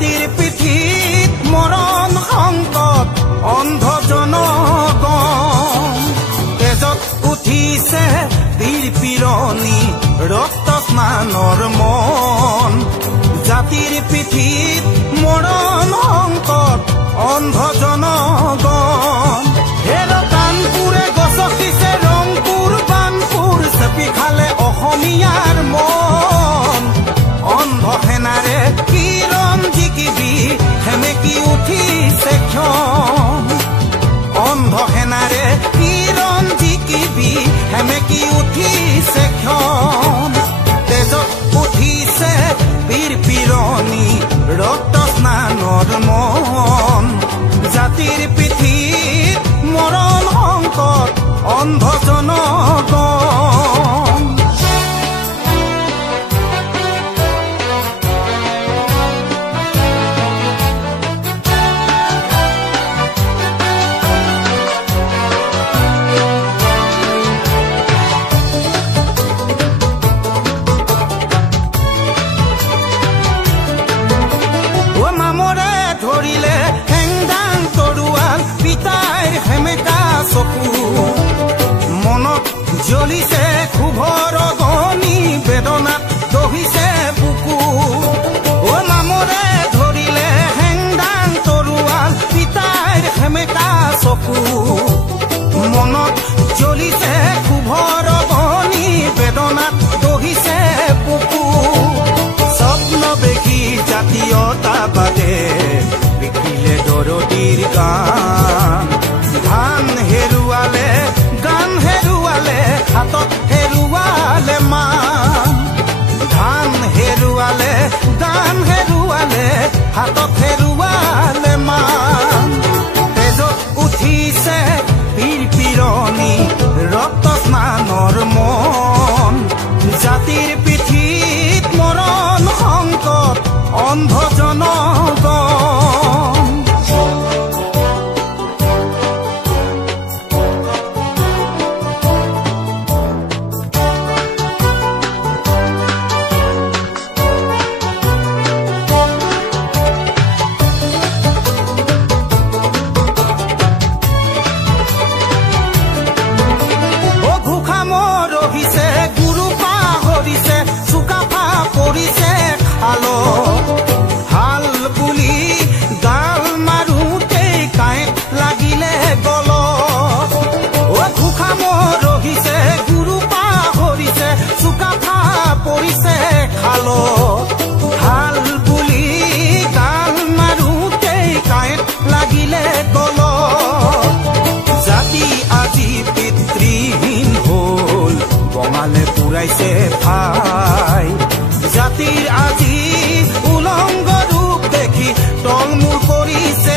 জাতিৰ পিঠিত মৰণ সংকট অন্ধ জনগণ তেজত উঠিছে বীৰ পিৰণি ৰক্ত স্নানৰ মন জাতিৰ পিঠিত মৰণ সংকট অন্ধ জনগণ হেৰ কানপুৰে গছকিছে ৰংপুৰ বানপুৰ চেপি খালে অসমীয়াৰ মন অন্ধ সেনাৰে কিৰণ জিকিবি সেমেকি উঠিছে ক্ষণ অন্ধ সেনাৰে কিৰণ জিকিবি সেমেকি উঠিছে ক্ষণ তেজত উঠিছে বীৰ পিৰণি ৰক্ত স্নানৰ মন জাতিৰ পিঠিত মৰণ সংকট অন্ধ জনগণ মনত জ্বলিছে ক্ষোভৰ অগ্নি বেদনাত দহিছে বুকু ও নামৰে ধৰিলে হেংদাং তৰোৱাল পিতাইৰ সেমেকা চকু মনত জ্বলিছে ক্ষোভৰ অগ্নি বেদনাত দহিছে বুকু স্বপ্ন দেখি জাতীয়তাবাদে লিখিলে দৰদীৰ গান ধান হেৰুৱালে গান হেৰুৱালে হাতত হেৰুৱালে মান ধান হেৰুৱালে গান হেৰুৱালে হাতত হেৰুৱালে মান তেজত উঠিছে বীৰ পিৰণি ৰক্ত স্নানৰ মন জাতিৰ পিঠিত মৰণ সংকট অন্ধ জনগণ হাল বুলি গাল মাৰোতে কাঁইট লাগিলে গলত অ ঘোষাম ৰহিছে গুৰু পাহৰিছে চুকাফা পৰিছে খালত হাল বুলি গাল মাৰোতে কাঁইট লাগিলে গলত জাতি আজি পিতৃহীন হ'ল বঙালে পুৰাইছে ঠাই জাতিৰ আজি উলংগ ৰূপ দেখি তলমূল কৰিছে